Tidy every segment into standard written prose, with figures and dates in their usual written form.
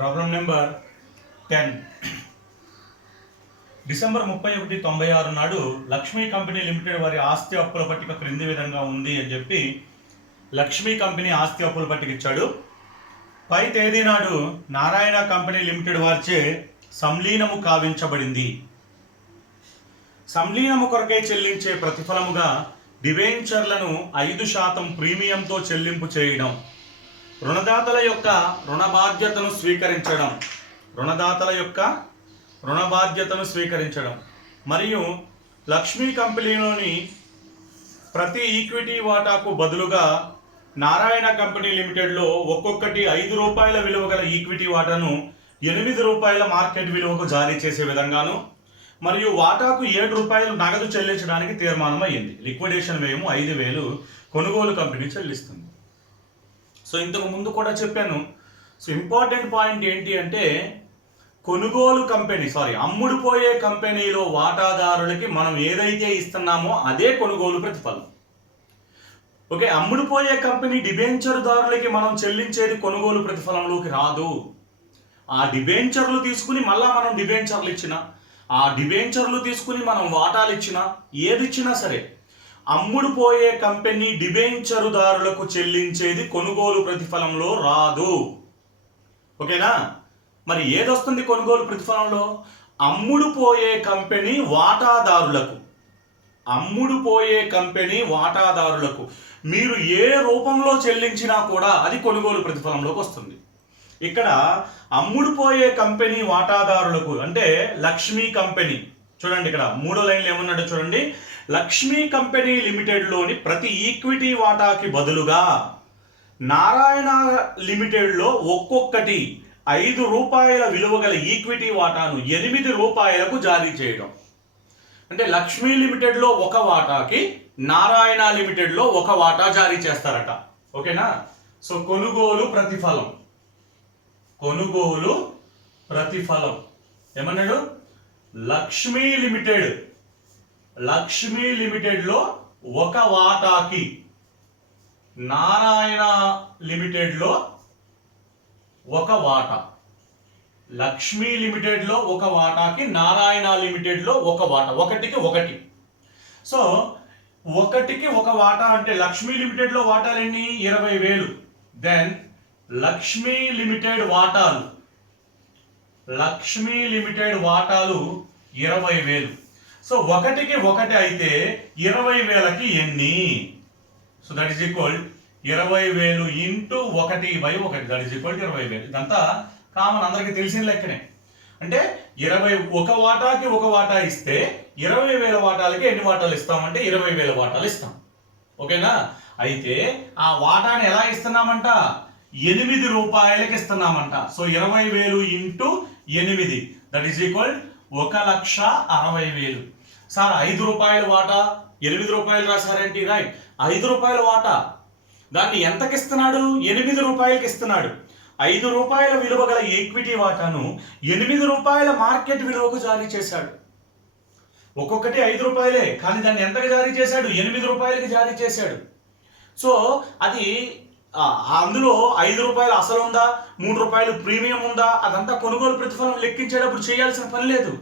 Problem number 10. December 31, 96 నాడు Lakshmi company limited వారి ఆస్తి అప్పుల పట్టిక క్రింది విధంగా ఉంది అని చెప్పి లక్ష్మీ కంపెనీ ఆస్తి అప్పుల పట్టిక ఇచ్చాడు. పై తేదీ నాడు నారాయణ కంపెనీ లిమిటెడ్ వారిచే సంలీనము కావించబడింది. సంలీనము కొరకై చెల్లించే ప్రతిఫలముగా డిబెంచర్లను 5% ప్రీమియంతో చెల్లింపు చేయడం, రుణదాతల యొక్క రుణ బాధ్యతను స్వీకరించడం మరియు లక్ష్మీ కంపెనీలోని ప్రతి ఈక్విటీ వాటాకు బదులుగా నారాయణ కంపెనీ లిమిటెడ్లో ఒక్కొక్కటి ₹5 విలువ గల ఈక్విటీ వాటాను ₹8 మార్కెట్ విలువకు జారీ చేసే విధంగాను మరియు వాటాకు ₹7 నగదు చెల్లించడానికి తీర్మానం అయ్యింది. లిక్విడేషన్ వ్యయము 5,000 కొనుగోలు కంపెనీ చెల్లిస్తుంది. సో ఇంతకు ముందు కూడా చెప్పాను. సో ఇంపార్టెంట్ పాయింట్ ఏంటి అంటే అమ్ముడుపోయే కంపెనీలో వాటాదారులకి మనం ఏదైతే ఇస్తున్నామో అదే కొనుగోలు ప్రతిఫలం. ఓకే, అమ్ముడుపోయే కంపెనీ డిబెంచర్దారులకి మనం చెల్లించేది కొనుగోలు ప్రతిఫలంలోకి రాదు. ఆ డిబెంచర్లు తీసుకుని మళ్ళా మనం డిబెంచర్లు ఇచ్చినా, ఆ డిబెంచర్లు తీసుకుని మనం వాటాలు ఇచ్చినా, ఏది ఇచ్చినా సరే అమ్ముడుపోయే కంపెనీ డిబెంచరుదారులకు చెల్లించేది కొనుగోలు ప్రతిఫలంలో రాదు. ఓకేనా? మరి ఏదొస్తుంది కొనుగోలు ప్రతిఫలంలో? అమ్ముడుపోయే కంపెనీ వాటాదారులకు మీరు ఏ రూపంలో చెల్లించినా కూడా అది కొనుగోలు ప్రతిఫలంలోకి వస్తుంది. ఇక్కడ అమ్ముడుపోయే కంపెనీ వాటాదారులకు అంటే లక్ష్మీ కంపెనీ, చూడండి ఇక్కడ 3వ లైన్లో ఏమన్నాడో చూడండి. లక్ష్మీ కంపెనీ లిమిటెడ్లోని ప్రతి ఈక్విటీ వాటాకి బదులుగా నారాయణ లిమిటెడ్లో ఒక్కొక్కటి ₹5 విలువ గల ఈక్విటీ వాటాను ₹8కు జారీ చేయడం. అంటే లక్ష్మీ లిమిటెడ్లో ఒక వాటాకి నారాయణ లిమిటెడ్లో ఒక వాటా జారీ చేస్తారట. ఓకేనా? సో కొనుగోలు ప్రతిఫలం ఏమన్నాడు? లక్ష్మీ లిమిటెడ్లో ఒక వాటాకి నారాయణ లిమిటెడ్లో ఒక వాటా, లక్ష్మీ లిమిటెడ్లో ఒక వాటాకి నారాయణ లిమిటెడ్లో ఒక వాటా, 1:1. సో 1కి 1 వాటా అంటే లక్ష్మీ లిమిటెడ్లో వాటాలు ఎన్ని? 20,000. దెన్ లక్ష్మీ లిమిటెడ్ వాటాలు 20,000. సో 1కి 1 అయితే 20,000కి ఎన్ని? So that is equal 20,000 into 1/1, that is equal 20,000. ఇదంతా కామన్, అందరికీ తెలిసిన లెక్కనే. అంటే 21 వాటాకి 1 వాటా ఇస్తే 20,000 వాటాలకి ఎన్ని వాటాలు ఇస్తామంటే 20,000 వాటాలు ఇస్తాం. ఓకేనా? అయితే ఆ వాటాని ఎలా ఇస్తున్నామంట? ₹8కి ఇస్తున్నామంట. So 20,000 into 8, that is equal 1,60,000. Sir ₹5 వాటా ₹8 రాశారేంటి? రైట్, ₹5 వాటా దాన్ని ఎంతకి ఇస్తున్నాడు? ₹8కి ఇస్తున్నాడు. ₹5 విలువ గల ఈక్విటీ వాటాను ₹8 మార్కెట్ విలువకు జారీ చేశాడు. ఒక్కొక్కటి ₹5, కానీ దాన్ని ఎంతకి జారీ చేశాడు? ₹8కి జారీ చేశాడు. సో అది అందులో ₹5 అసలు ఉందా, ₹3 ప్రీమియం ఉందా, అదంతా కొనుగోలు ప్రతిఫలం లెక్కించేటప్పుడు చేయాల్సిన పని లేదు.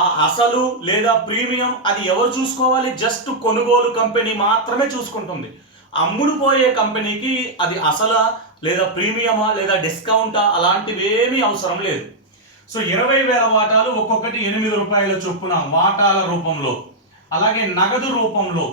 ఆ అసలు లేదా ప్రీమియం అది ఎవరు చూసుకోవాలి? జస్ట్ కొనుగోలు కంపెనీ మాత్రమే చూసుకుంటుంది. అమ్ముడుపోయే కంపెనీకి అది అసలా లేదా ప్రీమియమా లేదా డిస్కౌంటా అలాంటివేమీ అవసరం లేదు. సో 20,000 వాటాలు ఒక్కొక్కటి ₹8 చొప్పున వాటాల రూపంలో, అలాగే నగదు రూపంలో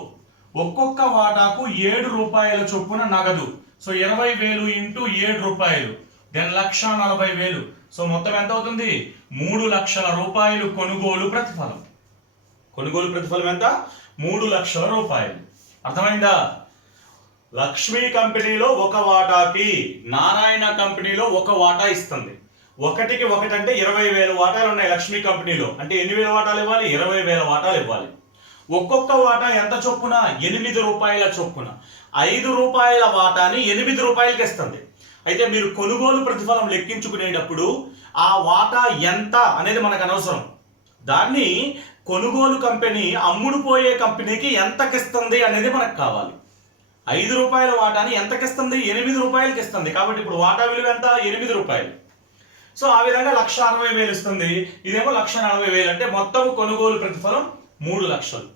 ఒక్కొక్క వాటాకు ₹7 చొప్పున నగదు. So 20,000 into ₹7, then 1,40,000. సో మొత్తం ఎంత అవుతుంది? ₹3,00,000 కొనుగోలు ప్రతిఫలం. కొనుగోలు ప్రతిఫలం ఎంత? ₹3,00,000. అర్థమైందా? లక్ష్మీ కంపెనీలో ఒక వాటాకి నారాయణ కంపెనీలో ఒక వాటా ఇస్తుంది. 1కి 1 అంటే 20,000 వాటాలు ఉన్నాయి లక్ష్మీ కంపెనీలో. అంటే ఎన్ని వేల వాటాలు ఇవ్వాలి? 20,000 వాటాలు ఇవ్వాలి. ఒక్కొక్క వాటా ఎంత చొప్పున? ₹8 చొప్పున. ₹5 వాటాని ₹8కి ఇస్తుంది. అయితే మీరు కొనుగోలు ప్రతిఫలం లెక్కించుకునేటప్పుడు ఆ వాటా ఎంత అనేది మనకు అనవసరం. దాన్ని కొనుగోలు కంపెనీ అమ్ముడుపోయే కంపెనీకి ఎంతకిస్తుంది అనేది మనకు కావాలి. ₹5 వాటాని ఎంతకిస్తుంది? ₹8కి ఇస్తుంది. కాబట్టి ఇప్పుడు వాటా విలువ ఎంత? ₹8. సో ఆ విధంగా 1,60,000 ఇస్తుంది, ఇదేమో 1,40,000. అంటే మొత్తం కొనుగోలు ప్రతిఫలం 3 లక్షలు.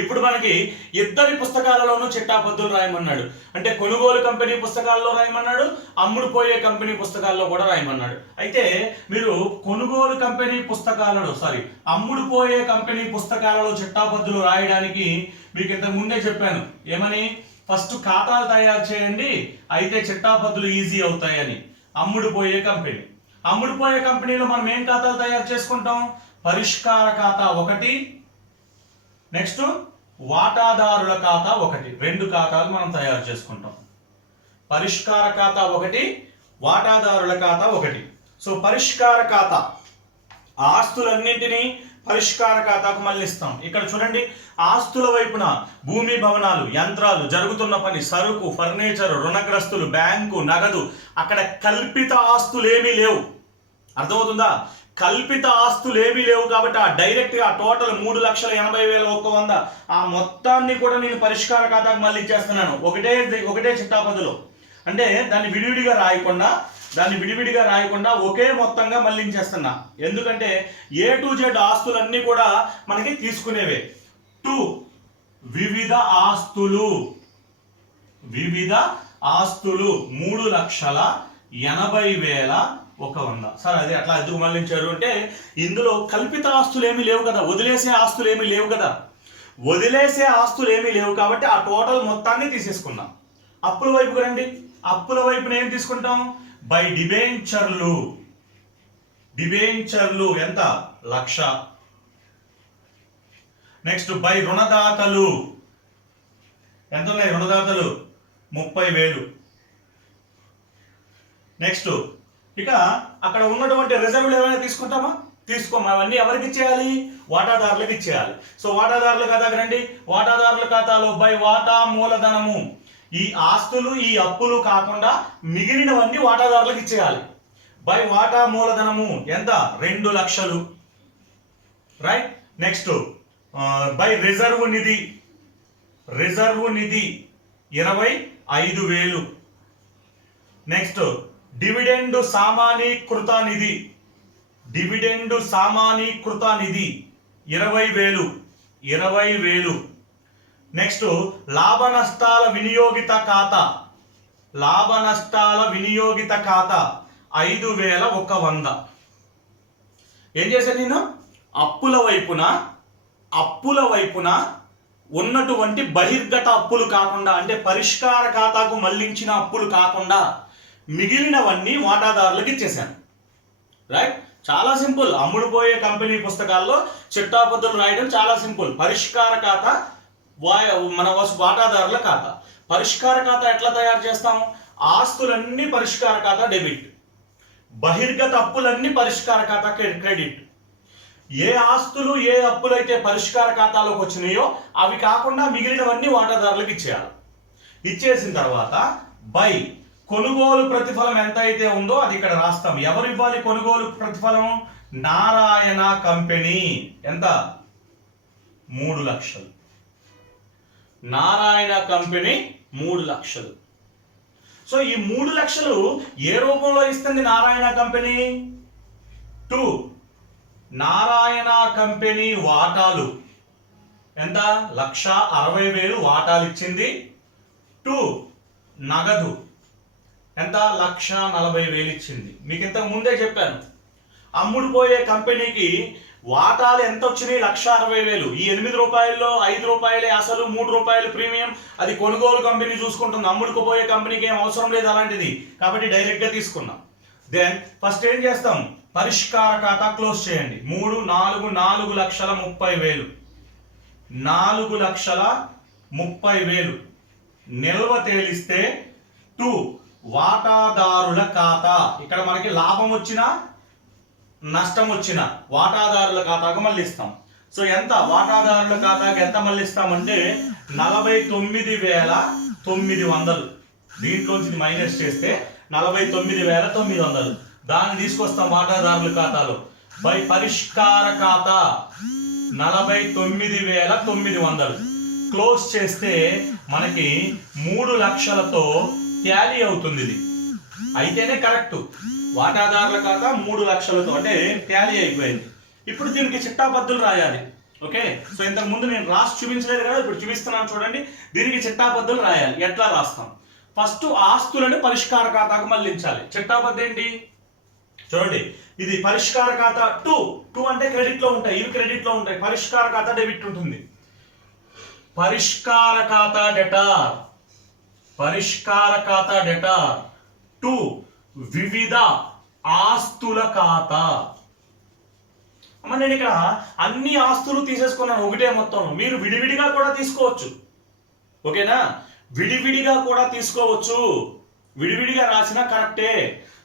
ఇప్పుడు మనకి ఇద్దరి పుస్తకాలలోనూ చిట్టాపద్దులు రాయమన్నాడు. అంటే కొనుగోలు కంపెనీ పుస్తకాల్లో రాయమన్నాడు, అమ్ముడు పోయే కంపెనీ పుస్తకాల్లో కూడా రాయమన్నాడు. అయితే మీరు కొనుగోలు కంపెనీ పుస్తకాలలో అమ్ముడు పోయే కంపెనీ పుస్తకాలలో చిట్టాపద్దులు రాయడానికి మీకు ఇంతకు ముందే చెప్పాను. ఏమని? ఫస్ట్ ఖాతాలు తయారు చేయండి, అయితే చిట్టాపద్దులు ఈజీ అవుతాయని. అమ్ముడు పోయే కంపెనీలో మనం ఏం ఖాతాలు తయారు చేసుకుంటాం? పరిష్కార ఖాతా 1, నెక్స్ట్ వాటాదారుల ఖాతా 1, 2 ఖాతాలు మనం తయారు చేసుకుంటాం. పరిష్కార ఖాతా 1, వాటాదారుల ఖాతా 1. సో పరిష్కార ఖాతా ఆస్తులన్నింటినీ పరిష్కార ఖాతాకు మళ్ళిస్తాం. ఇక్కడ చూడండి, ఆస్తుల వైపున భూమి, భవనాలు, యంత్రాలు, జరుగుతున్న పని, సరుకు, ఫర్నిచర్, రుణగ్రస్తులు, బ్యాంకు, నగదు. అక్కడ కల్పిత ఆస్తులు ఏమీ లేవు. అర్థమవుతుందా? కల్పిత ఆస్తులు ఏమీ లేవు కాబట్టి ఆ డైరెక్ట్గా టోటల్ 3,80,100 ఆ మొత్తాన్ని కూడా నేను పరిష్కార ఖాతాకు మళ్ళీ ఇచ్చేస్తున్నాను ఒకటే చిట్టాపద్దులో. అంటే దాన్ని విడివిడిగా రాయకుండా ఒకే మొత్తంగా మళ్ళించేస్తున్నా. ఎందుకంటే A to Z ఆస్తులన్నీ కూడా మనకి తీసుకునేవే. 2 వివిధ ఆస్తులు 3,80,100. సార్ అది అట్లా ఎందుకు మళ్ళించారు అంటే, ఇందులో కల్పిత ఆస్తులు ఏమీ లేవు కదా, వదిలేసే ఆస్తులు ఏమీ లేవు కాబట్టి ఆ టోటల్ మొత్తాన్ని తీసేసుకున్నాం. అప్పుల వైపుకి రండి. అప్పుల వైపున ఏం తీసుకుంటాం? బై డిబెంచర్లు ఎంత? 1,00,000. నెక్స్ట్ బై రుణదాతలు ఎంత ఉన్నాయి? రుణదాతలు 30,000. నెక్స్ట్ ఇక అక్కడ ఉన్నటువంటి రిజర్వులు ఏమైనా తీసుకుంటామా? తీసుకోమా. అవన్నీ ఎవరికి ఇచ్చేయాలి? వాటాదారులకు ఇచ్చేయాలి. సో వాటాదారుల ఖాతాకి రండి. వాటాదారుల ఖాతాలో బై వాటా మూలధనము, ఈ ఆస్తులు ఈ అప్పులు కాకుండా మిగిలినవన్నీ వాటాదారులకు ఇచ్చేయాలి. బై వాటా మూలధనము ఎంత? 2 లక్షలు. రైట్. నెక్స్ట్ బై రిజర్వ్ నిధి 25,000. నెక్స్ట్ డివిడెండ్ సామాన్యీకృత నిధి 20,000. నెక్స్ట్ లాభ నష్టాల వినియోగిత ఖాతా 5,100. ఏం చేశాను నేను? అప్పుల వైపున ఉన్నటువంటి బహిర్గత అప్పులు కాకుండా, అంటే పరిష్కార ఖాతాకు మళ్లించిన అప్పులు కాకుండా మిగిలినవన్నీ వాటాదారులకు ఇచ్చేసాను. రైట్. చాలా సింపుల్. అమ్ముడు పోయే కంపెనీ పుస్తకాల్లో చిట్టాపద్దులు రాయడం చాలా సింపుల్. పరిష్కార ఖాతా మన వాటాదారుల ఖాతా. పరిష్కార ఖాతా ఎట్లా తయారు చేస్తాం? ఆస్తులన్నీ పరిష్కార ఖాతా డెబిట్, బహిర్గత అప్పులన్నీ పరిష్కార ఖాతా క్రెడిట్. ఏ ఆస్తులు ఏ అప్పులు అయితే పరిష్కార ఖాతాలోకి వచ్చినాయో అవి కాకుండా మిగిలినవన్నీ వాటాదారులకు ఇచ్చేయాలి. ఇచ్చేసిన తర్వాత బై కొనుగోలు ప్రతిఫలం ఎంత అయితే ఉందో అది ఇక్కడ రాస్తాం. ఎవరు ఇవ్వాలి కొనుగోలు ప్రతిఫలం? నారాయణ కంపెనీ. ఎంత? 3 లక్షలు. నారాయణ కంపెనీ 3 లక్షలు. సో ఈ 3 లక్షలు ఏ రూపంలో ఇస్తుంది నారాయణ కంపెనీ? 2 నారాయణ కంపెనీ వాటాలు ఎంత? 1,60,000 వాటాలు ఇచ్చింది. 2 నగదు ఎంత? 1,40,000 ఇచ్చింది. మీకు ఇంతకు ముందే చెప్పాను, అమ్ముడు పోయే కంపెనీకి వాటాలు ఎంత వచ్చినాయి? 1,60,000. ఈ 8 రూపాయల్లో 5 రూపాయలే అసలు, 3 రూపాయలు ప్రీమియం. అది కొనుగోలు కంపెనీ చూసుకుంటుంది, అమ్ముడుకుపోయే కంపెనీకి ఏం అవసరం లేదు అలాంటిది, కాబట్టి డైరెక్ట్ గా తీసుకున్నాం. దెన్ ఫస్ట్ ఏం చేస్తాం? పరిష్కార ఖాతా క్లోజ్ చేయండి. 3, 4, 4,30,000. 4,30,000 నిల్వ తేలిస్తే 2 వాటాదారుల ఖాతా. ఇక్కడ మనకి లాభం వచ్చినా నష్టం వచ్చినా వాటాదారుల ఖాతాకు మళ్ళిస్తాం. సో ఎంత? వాటాదారుల ఖాతాకి ఎంత మళ్ళిస్తామంటే 49,900. దీంట్లోంచి మైనస్ చేస్తే 49,900. దాన్ని తీసుకొస్తాం వాటాదారుల ఖాతాలో. బై పరిష్కార ఖాతా 49,900 క్లోజ్ చేస్తే మనకి 3 లక్షలతో ట్యాలీ అవుతుంది. ఇది అయితేనే కరెక్ట్. వాటాదారుల ఖాతా 3 లక్షలతో అంటే టాలీ అయిపోయింది. ఇప్పుడు దీనికి చిట్టాబద్దులు రాయాలి. ఓకే, సో ఇంతకు ముందు నేను రాసి చూపించలేదు కదా, ఇప్పుడు చూపిస్తున్నాను చూడండి. దీనికి చిట్టాబద్దులు రాయాలి. ఎట్లా రాస్తాం? ఫస్ట్ ఆస్తులను పరిష్కార ఖాతాకు మళ్లించాలి. చిట్టాబద్దు ఏంటి చూడండి, ఇది పరిష్కార ఖాతా 2 అంటే క్రెడిట్ లో ఉంటాయి, ఇవి క్రెడిట్ లో ఉంటాయి. పరిష్కార ఖాతా డెబిట్ ఉంటుంది. పరిష్కార ఖాతా డెటార్, పరిష్కార ఖాతా డెటార్ 2 వివిధ ఆస్తుల ఖాతా. అమ్మ నేను ఇక్కడ అన్ని ఆస్తులు తీసేసుకున్నాను ఒకటే మొత్తం. మీరు విడివిడిగా కూడా తీసుకోవచ్చు. ఓకేనా, విడివిడిగా కూడా తీసుకోవచ్చు. విడివిడిగా రాసినా కరెక్టే.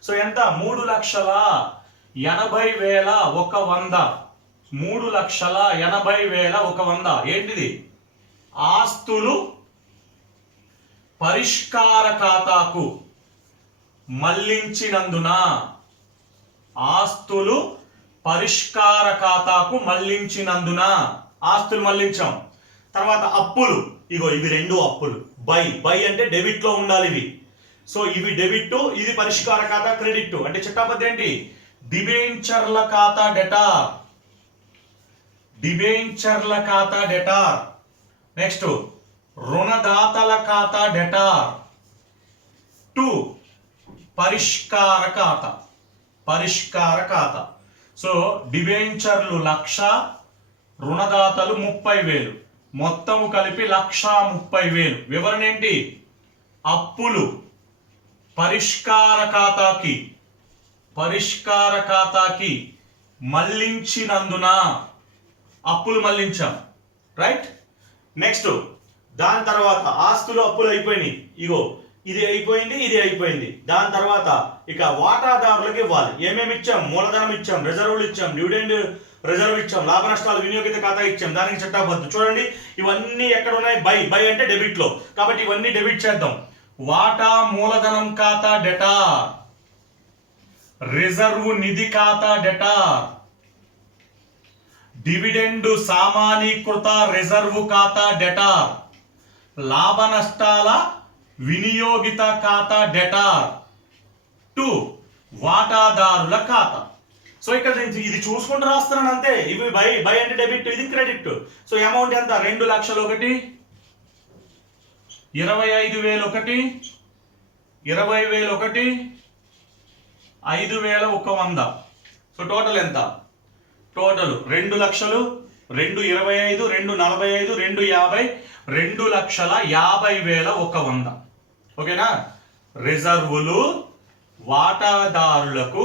సో ఎంత? 3,80,100. 3,80,100 ఏంటిది? ఆస్తులు పరిష్కార ఖాతాకు మళ్లించినందున, ఆస్తులు పరిష్కార ఖాతాకు మళ్లించినందున ఆస్తులు మళ్లించాం. తర్వాత అప్పులు, ఇగో ఇవి 2 అప్పులు. బై అంటే డెబిట్ లో ఉండాలి ఇవి. సో ఇవి డెబిట్, ఇది పరిష్కార ఖాతా క్రెడిట్. అంటే చిట్టాబద్దు ఏంటి? డిబెంచర్ల ఖాతా డెటార్, డిబెంచర్ల ఖాతా డెటార్. నెక్స్ట్ రుణదాతల ఖాతా డెటార్ 2 పరిష్కార ఖాతా, పరిష్కార ఖాతా. సో డిబెంచర్లు 1,00,000, రుణదాతలు 30,000, మొత్తము కలిపి 1,30,000. వివరణ ఏంటి? అప్పులు పరిష్కార ఖాతాకి, పరిష్కార ఖాతాకి మళ్లించినందున అప్పులు మళ్లించాం. రైట్. నెక్స్ట్ దాని తర్వాత ఆస్తులు అప్పులు అయిపోయినాయి. ఇగో ఇది అయిపోయింది, ఇది అయిపోయింది. దాని తర్వాత ఇక వాటాదారులకు ఇవ్వాలి. ఏమేమి ఇచ్చాం? మూలధనం ఇచ్చాం, రిజర్వులు ఇచ్చాం, డివిడెండ్ రిజర్వ్ ఇచ్చాం, లాభ నష్టాలు వినియోగిత ఖాతా ఇచ్చాం. దానికి చిట్టాబద్దు చూడండి. ఇవన్నీ ఎక్కడ ఉన్నాయి? బై అంటే డెబిట్ లో, కాబట్టి ఇవన్నీ డెబిట్ చేద్దాం. వాటా మూలధనం ఖాతా డెటార్, రిజర్వ్ నిధి ఖాతా డెటార్, డివిడెండ్ సామాన్యీకృత రిజర్వ్ ఖాతా డెటార్, లాభ నష్టాల వినియోగిత ఖాతా డెటార్ 2 వాటాదారుల ఖాతా. సో ఇక్కడ ఇది చూసుకుంటూ రాస్తున్నాను అంతే. ఇవి బై అంటే డెబిట్, ఇది క్రెడిట్. సో అమౌంట్ ఎంత? 2,00,000 ఒకటి, 25,000 ఒకటి, 20,000 ఒకటి, 5,100. సో టోటల్ ఎంత? టోటల్ 2,00,000, 2,25,000, 2,45,000, 2,50, 2,50,100. ఓకేనా? రిజర్వులు వాటాదారులకు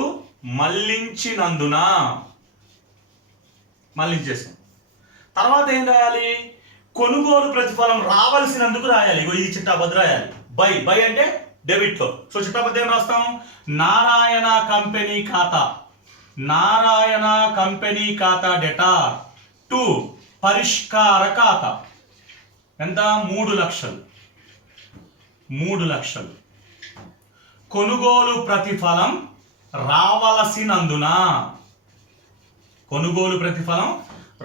మళ్లించినందున మళ్లించేసాం. తర్వాత ఏం రాయాలి? కొనుగోలు ప్రతిఫలం రావాల్సినందుకు రాయాలి. ఇగో ఇది చిట్టాబద్దు రాయాలి. బై అంటే డెబిట్ లో. సో చిట్టాబద్దు ఏం రాస్తాం? నారాయణ కంపెనీ ఖాతా, నారాయణ కంపెనీ ఖాతా డెటార్ 2 పరిష్కార ఖాతా. ఎంత? 3,00,000. 3,00,000. కొనుగోలు ప్రతిఫలం రావలసినందున, కొనుగోలు ప్రతిఫలం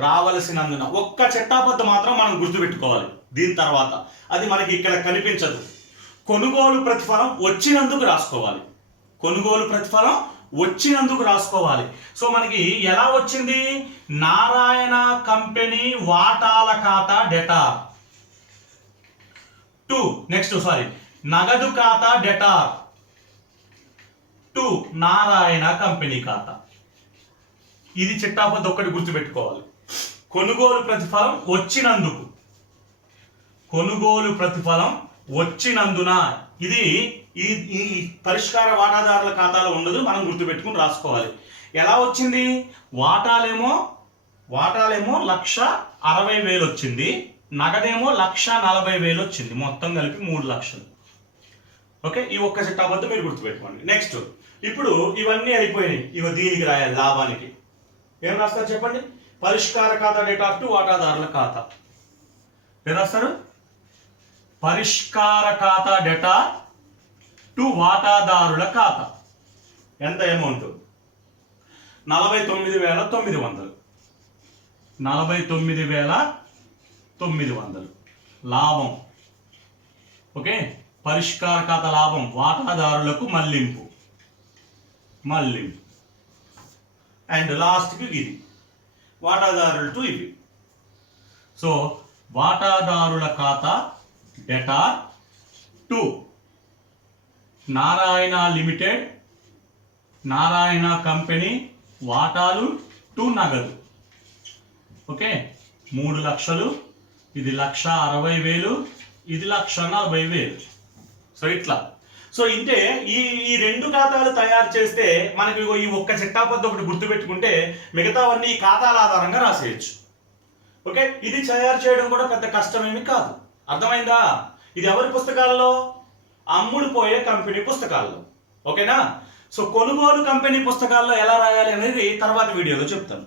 రావలసినందున. ఒక్క చిట్టాబద్దు మాత్రం మనం గుర్తుపెట్టుకోవాలి. దీని తర్వాత అది మనకి ఇక్కడ కనిపించదు. కొనుగోలు ప్రతిఫలం వచ్చినందుకు రాసుకోవాలి. కొనుగోలు ప్రతిఫలం వచ్చినందుకు రాసుకోవాలి. సో మనకి ఎలా వచ్చింది? నారాయణ కంపెనీ వాటాల ఖాతా డెటార్ 2. నెక్స్ట్ నగదు ఖాతా డెటార్ 2 నారాయణ కంపెనీ ఖాతా. ఇది చిట్టాబద్దు ఒక్కటి గుర్తుపెట్టుకోవాలి. కొనుగోలు ప్రతిఫలం వచ్చినందుకు, కొనుగోలు ప్రతిఫలం వచ్చినందున. ఇది ఈ పరిష్కార వాటాదారుల ఖాతాలో ఉండదు, మనం గుర్తుపెట్టుకుని రాసుకోవాలి. ఎలా వచ్చింది? వాటాలేమో 1,60,000 వచ్చింది, నగదేమో 1,40,000 వచ్చింది. మొత్తం కలిపి 3,00,000. ఓకే, ఈ ఒక్క చిట్టాబద్దు మీరు గుర్తుపెట్టుకోండి. నెక్స్ట్ ఇప్పుడు ఇవన్నీ అయిపోయినాయి. ఇగో దీనికి రాయాలి. లాభానికి ఏం రాస్తారు చెప్పండి? పరిష్కార ఖాతా డెటార్ 2 వాటాదారుల ఖాతా. ఏం రాస్తారు? పరిష్కార ఖాతా డెటార్ 2 వాటాదారుల ఖాతా. ఎంత అమౌంట్? 49,900. 49,900 లాభం. ఓకే, పరిష్కార ఖాతా లాభం వాటాదారులకు మళ్లింపు. మళ్ళీ అండ్ లాస్ట్కి ఇది వాటాదారులు టు ఇవి. సో వాటాదారుల ఖాతా debtor to Narayana limited, Narayana company వాటాలు టు నగదు. ఓకే, 3 లక్షలు, ఇది 1,60,000, ఇది 1,40,000. సో ఇట్లా. సో ఇంటే ఈ 2 ఖాతాలు తయారు చేస్తే మనకి ఈ ఒక్క చిట్టాపద్దు ఒకటి గుర్తుపెట్టుకుంటే మిగతావన్నీ ఈ ఖాతాల ఆధారంగా రాసేయచ్చు. ఓకే, ఇది తయారు చేయడం కూడా పెద్ద కష్టమేమి కాదు. అర్థమైందా? ఇది ఎవరి పుస్తకాల్లో? అమ్ముడు పోయే కంపెనీ పుస్తకాల్లో. ఓకేనా? సో కొనుగోలు కంపెనీ పుస్తకాల్లో ఎలా రాయాలి అనేది తర్వాత వీడియోలో చెప్తాను.